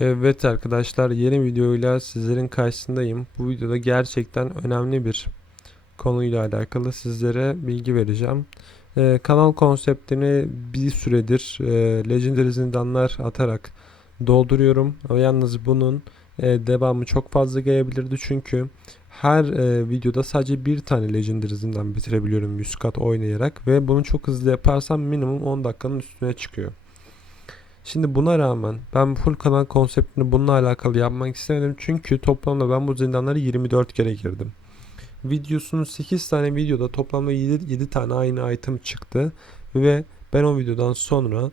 Evet arkadaşlar yeni videoyla sizlerin karşısındayım. Bu videoda gerçekten önemli bir konuyla alakalı sizlere bilgi vereceğim. Ee, kanal konseptini bir süredir e, Legendary zindanlar atarak dolduruyorum. Ama yalnız bunun e, devamı çok fazla gelebilirdi çünkü her e, videoda sadece bir tane Legendary zindan bitirebiliyorum 100 kat oynayarak ve bunu çok hızlı yaparsam minimum 10 dakikanın üstüne çıkıyor. Şimdi buna rağmen ben full kanal konseptini bununla alakalı yapmak istemedim. Çünkü toplamda ben bu zindanları 24 kere girdim. Videosunun 8 tane videoda toplamda 7, 7 tane aynı item çıktı. Ve ben o videodan sonra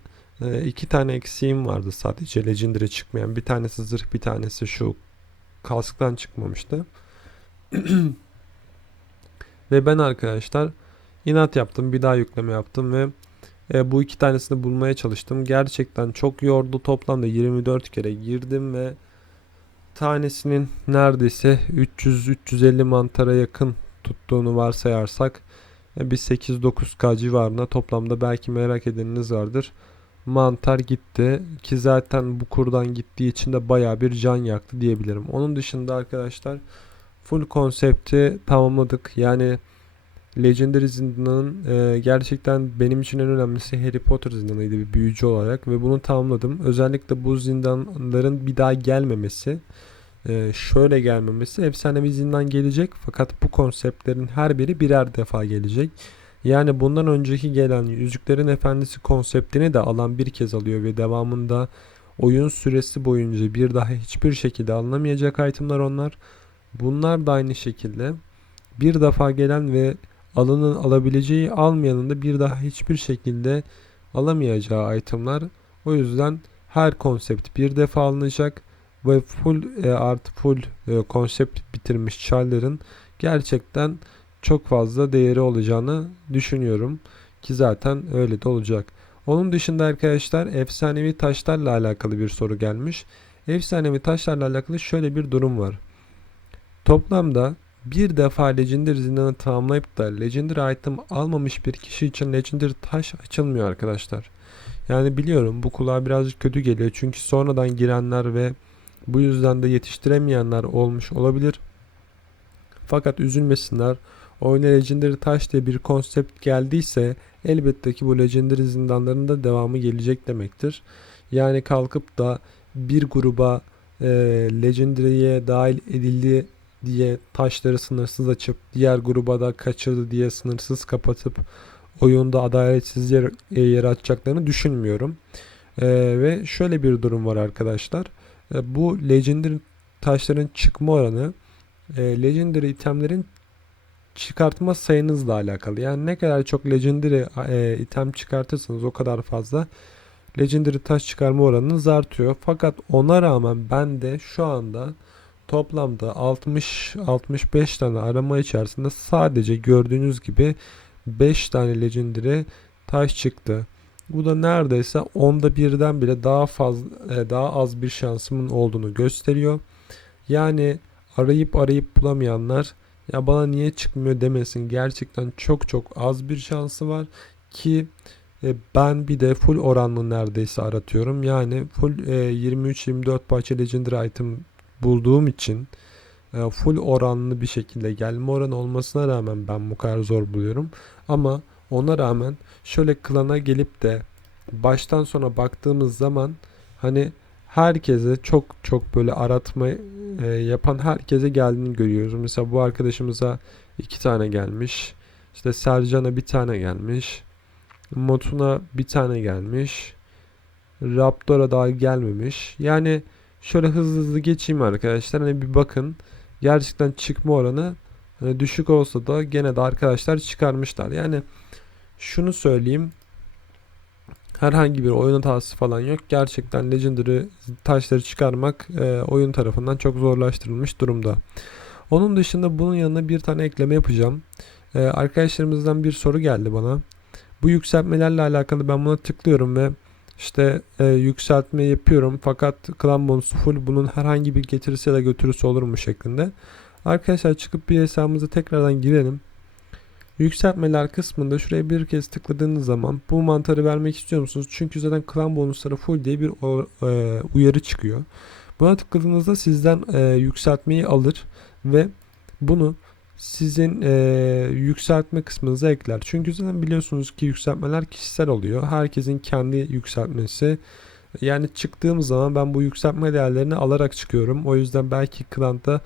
2 tane eksiğim vardı sadece Legendary çıkmayan. Bir tanesi zırh bir tanesi şu kasktan çıkmamıştı. ve ben arkadaşlar inat yaptım bir daha yükleme yaptım ve e, bu iki tanesini bulmaya çalıştım. Gerçekten çok yordu. Toplamda 24 kere girdim ve tanesinin neredeyse 300-350 mantara yakın tuttuğunu varsayarsak e, bir 8-9k civarında toplamda belki merak edeniniz vardır. Mantar gitti ki zaten bu kurdan gittiği için de baya bir can yaktı diyebilirim. Onun dışında arkadaşlar full konsepti tamamladık. Yani Legendary zindanın e, gerçekten benim için en önemlisi Harry Potter zindanıydı bir büyücü olarak ve bunu tamamladım. Özellikle bu zindanların bir daha gelmemesi, e, şöyle gelmemesi efsane bir zindan gelecek fakat bu konseptlerin her biri birer defa gelecek. Yani bundan önceki gelen Yüzüklerin Efendisi konseptini de alan bir kez alıyor ve devamında oyun süresi boyunca bir daha hiçbir şekilde alınamayacak itemlar onlar. Bunlar da aynı şekilde bir defa gelen ve alanın alabileceği almayanın da bir daha hiçbir şekilde alamayacağı itemlar. O yüzden her konsept bir defa alınacak ve full e, artı full e, konsept bitirmiş çarların gerçekten çok fazla değeri olacağını düşünüyorum ki zaten öyle de olacak. Onun dışında arkadaşlar efsanevi taşlarla alakalı bir soru gelmiş. Efsanevi taşlarla alakalı şöyle bir durum var. Toplamda bir defa Legendary zindanı tamamlayıp da Legendary item almamış bir kişi için Legendary taş açılmıyor arkadaşlar. Yani biliyorum bu kulağa birazcık kötü geliyor çünkü sonradan girenler ve bu yüzden de yetiştiremeyenler olmuş olabilir. Fakat üzülmesinler. Oyuna Legendary taş diye bir konsept geldiyse elbette ki bu Legendary zindanların da devamı gelecek demektir. Yani kalkıp da bir gruba e, Legendary'ye dahil edildi diye taşları sınırsız açıp diğer gruba da kaçırdı diye sınırsız kapatıp oyunda adaletsiz yer, e, yaratacaklarını düşünmüyorum. Ee, ve şöyle bir durum var arkadaşlar. Ee, bu Legendary taşların çıkma oranı e, Legendary itemlerin çıkartma sayınızla alakalı. Yani ne kadar çok Legendary e, item çıkartırsanız o kadar fazla Legendary taş çıkarma oranınız artıyor. Fakat ona rağmen ben de şu anda Toplamda 60-65 tane arama içerisinde sadece gördüğünüz gibi 5 tane legendary taş çıktı. Bu da neredeyse onda birden bile daha fazla e, daha az bir şansımın olduğunu gösteriyor. Yani arayıp arayıp bulamayanlar ya bana niye çıkmıyor demesin. Gerçekten çok çok az bir şansı var ki e, ben bir de full oranlı neredeyse aratıyorum. Yani full 23-24 parça legendary item bulduğum için e, full oranlı bir şekilde gelme oranı olmasına rağmen ben bu kadar zor buluyorum. Ama ona rağmen şöyle klana gelip de baştan sona baktığımız zaman hani herkese çok çok böyle aratma e, yapan herkese geldiğini görüyoruz. Mesela bu arkadaşımıza iki tane gelmiş. İşte Sercan'a bir tane gelmiş. Motun'a bir tane gelmiş. Raptor'a daha gelmemiş. Yani Şöyle hızlı hızlı geçeyim arkadaşlar. Hani bir bakın. Gerçekten çıkma oranı hani düşük olsa da gene de arkadaşlar çıkarmışlar. Yani şunu söyleyeyim. Herhangi bir oyun hatası falan yok. Gerçekten Legendary taşları çıkarmak e, oyun tarafından çok zorlaştırılmış durumda. Onun dışında bunun yanına bir tane ekleme yapacağım. E, arkadaşlarımızdan bir soru geldi bana. Bu yükseltmelerle alakalı ben buna tıklıyorum ve işte e, yükseltme yapıyorum fakat klan bonusu full bunun herhangi bir getirisi ya da götürüsü olur mu şeklinde. Arkadaşlar çıkıp bir hesabımıza tekrardan girelim. Yükseltmeler kısmında şuraya bir kez tıkladığınız zaman bu mantarı vermek istiyor musunuz? Çünkü zaten klan bonusları full diye bir e, uyarı çıkıyor. Buna tıkladığınızda sizden e, yükseltmeyi alır ve bunu sizin e, yükseltme kısmınıza ekler. Çünkü zaten biliyorsunuz ki yükseltmeler kişisel oluyor. Herkesin kendi yükseltmesi. Yani çıktığım zaman ben bu yükseltme değerlerini alarak çıkıyorum. O yüzden belki klanda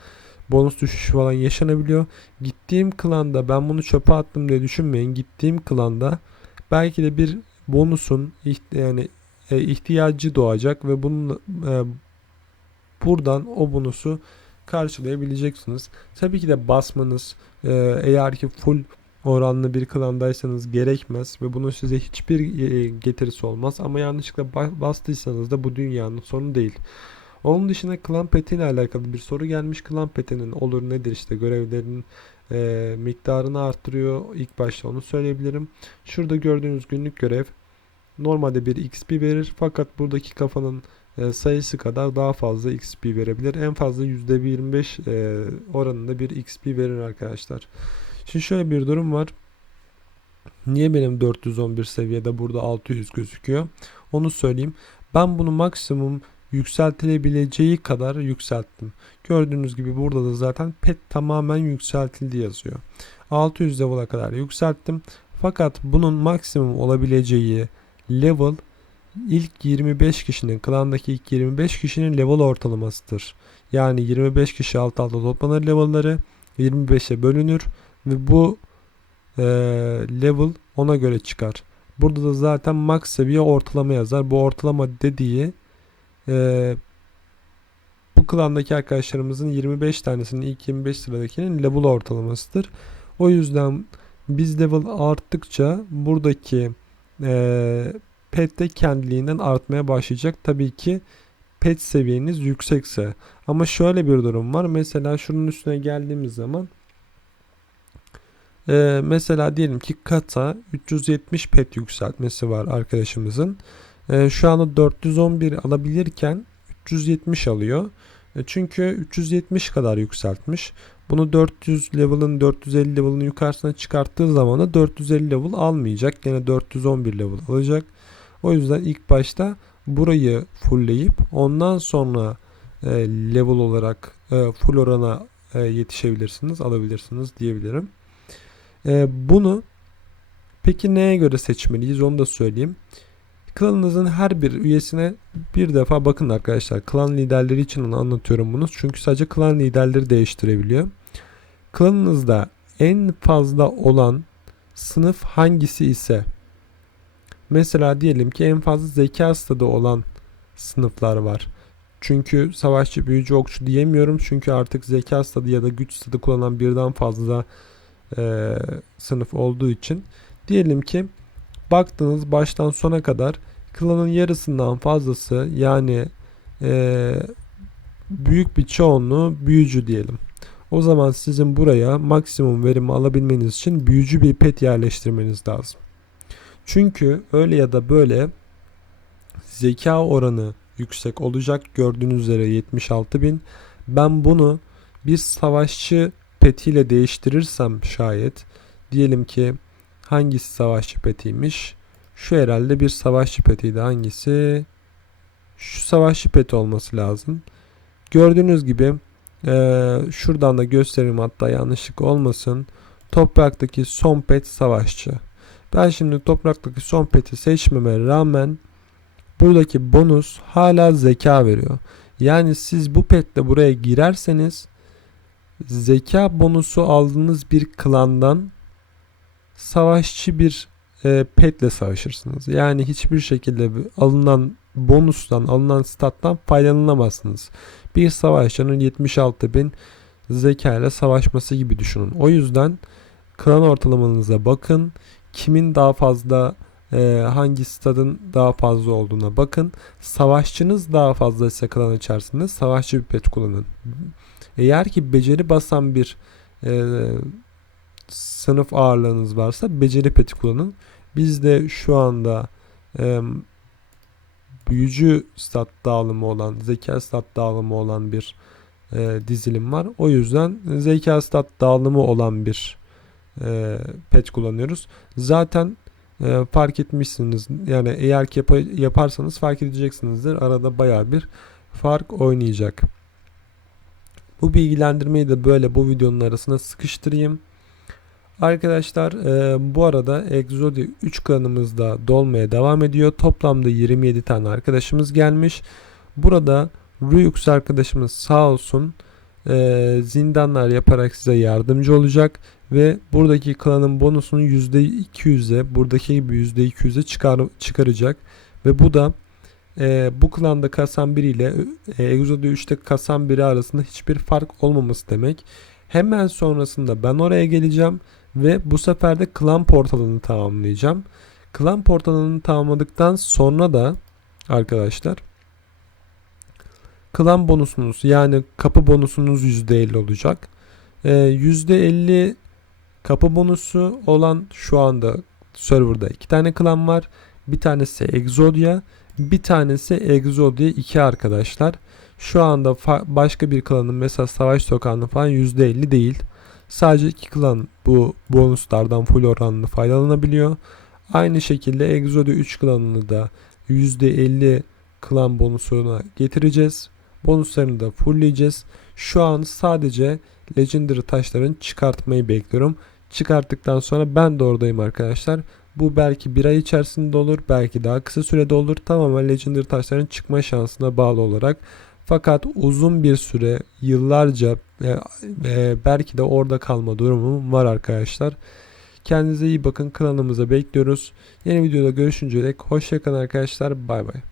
bonus düşüşü falan yaşanabiliyor. Gittiğim klanda ben bunu çöpe attım diye düşünmeyin. Gittiğim klanda belki de bir bonusun yani e, ihtiyacı doğacak ve bunun e, buradan o bonusu karşılayabileceksiniz. Tabii ki de basmanız e, eğer ki full oranlı bir klandaysanız gerekmez ve bunun size hiçbir e, getirisi olmaz ama yanlışlıkla ba- bastıysanız da bu dünyanın sonu değil. Onun dışında klan peti ile alakalı bir soru gelmiş. Klan petinin olur nedir işte görevlerin e, miktarını arttırıyor. İlk başta onu söyleyebilirim. Şurada gördüğünüz günlük görev normalde bir XP verir fakat buradaki kafanın sayısı kadar daha fazla XP verebilir. En fazla %25 e, oranında bir XP verir arkadaşlar. Şimdi şöyle bir durum var. Niye benim 411 seviyede burada 600 gözüküyor? Onu söyleyeyim. Ben bunu maksimum yükseltilebileceği kadar yükselttim. Gördüğünüz gibi burada da zaten pet tamamen yükseltildi yazıyor. 600 level'a kadar yükselttim. Fakat bunun maksimum olabileceği level ilk 25 kişinin klandaki ilk 25 kişinin level ortalamasıdır. Yani 25 kişi alt alta toplanır level'ları 25'e bölünür ve bu e, level ona göre çıkar. Burada da zaten max seviye ortalama yazar. Bu ortalama dediği e, bu klandaki arkadaşlarımızın 25 tanesinin ilk 25 sıradakinin level ortalamasıdır. O yüzden biz level arttıkça buradaki e, pet de kendiliğinden artmaya başlayacak. Tabii ki pet seviyeniz yüksekse. Ama şöyle bir durum var. Mesela şunun üstüne geldiğimiz zaman e, mesela diyelim ki kata 370 pet yükseltmesi var arkadaşımızın. E, şu anda 411 alabilirken 370 alıyor. E, çünkü 370 kadar yükseltmiş. Bunu 400 level'ın 450 level'ın yukarısına çıkarttığı zaman da 450 level almayacak. Yine 411 level alacak. O yüzden ilk başta burayı fullleyip ondan sonra e, level olarak e, full orana e, yetişebilirsiniz, alabilirsiniz diyebilirim. E, bunu peki neye göre seçmeliyiz onu da söyleyeyim. Klanınızın her bir üyesine bir defa bakın arkadaşlar. Klan liderleri için anlatıyorum bunu. Çünkü sadece klan liderleri değiştirebiliyor. Klanınızda en fazla olan sınıf hangisi ise mesela diyelim ki en fazla zeka stadı olan sınıflar var. Çünkü savaşçı, büyücü, okçu diyemiyorum. Çünkü artık zeka stadı ya da güç stadı kullanan birden fazla e, sınıf olduğu için. Diyelim ki baktınız baştan sona kadar klanın yarısından fazlası yani e, büyük bir çoğunluğu büyücü diyelim. O zaman sizin buraya maksimum verimi alabilmeniz için büyücü bir pet yerleştirmeniz lazım. Çünkü öyle ya da böyle zeka oranı yüksek olacak. Gördüğünüz üzere 76 bin. Ben bunu bir savaşçı petiyle değiştirirsem şayet diyelim ki hangisi savaşçı petiymiş? Şu herhalde bir savaşçı petiydi. Hangisi? Şu savaşçı peti olması lazım. Gördüğünüz gibi ee, şuradan da göstereyim hatta yanlışlık olmasın. Topraktaki son pet savaşçı. Ben şimdi topraktaki son peti seçmeme rağmen buradaki bonus hala zeka veriyor. Yani siz bu petle buraya girerseniz zeka bonusu aldığınız bir klandan savaşçı bir e, petle savaşırsınız. Yani hiçbir şekilde alınan bonustan, alınan stat'tan faydalanamazsınız. Bir savaşçının 76 bin zeka ile savaşması gibi düşünün. O yüzden klan ortalamanıza bakın. Kimin daha fazla e, hangi stadın daha fazla olduğuna bakın. Savaşçınız daha fazla ise klan açarsınız. Savaşçı bir pet kullanın. Eğer ki beceri basan bir e, sınıf ağırlığınız varsa beceri peti kullanın. Bizde şu anda e, büyücü stat dağılımı olan, zeka stat dağılımı olan bir e, dizilim var. O yüzden zeka stat dağılımı olan bir e, patch kullanıyoruz. Zaten e, fark etmişsiniz. Yani eğer ki yapa- yaparsanız fark edeceksinizdir. Arada baya bir fark oynayacak. Bu bilgilendirmeyi de böyle bu videonun arasına sıkıştırayım. Arkadaşlar e, bu arada Exodia 3 klanımız da dolmaya devam ediyor. Toplamda 27 tane arkadaşımız gelmiş. Burada Ruyux arkadaşımız sağ olsun e, zindanlar yaparak size yardımcı olacak ve buradaki klanın bonusunu %200'e buradaki gibi %200'e çıkar, çıkaracak ve bu da e, bu klanda kasan biri ile e, Exodia 3'te kasan biri arasında hiçbir fark olmaması demek. Hemen sonrasında ben oraya geleceğim ve bu sefer de klan portalını tamamlayacağım. Klan portalını tamamladıktan sonra da arkadaşlar klan bonusunuz yani kapı bonusunuz %50 olacak. Ee, %50 kapı bonusu olan şu anda serverda iki tane klan var. Bir tanesi Exodia, bir tanesi Exodia 2 arkadaşlar. Şu anda başka bir klanın mesela Savaş Sokağı'nın falan %50 değil. Sadece iki klan bu bonuslardan full oranlı faydalanabiliyor. Aynı şekilde Exodia 3 klanını da %50 klan bonusuna getireceğiz. Bonuslarını da fullleyeceğiz. Şu an sadece Legendary taşların çıkartmayı bekliyorum. Çıkarttıktan sonra ben de oradayım arkadaşlar. Bu belki bir ay içerisinde olur, belki daha kısa sürede olur. Tamamen Legendary taşların çıkma şansına bağlı olarak. Fakat uzun bir süre, yıllarca e, e, belki de orada kalma durumum var arkadaşlar. Kendinize iyi bakın. Kanalımıza bekliyoruz. Yeni videoda görüşünceye dek hoşçakalın arkadaşlar. Bay bay.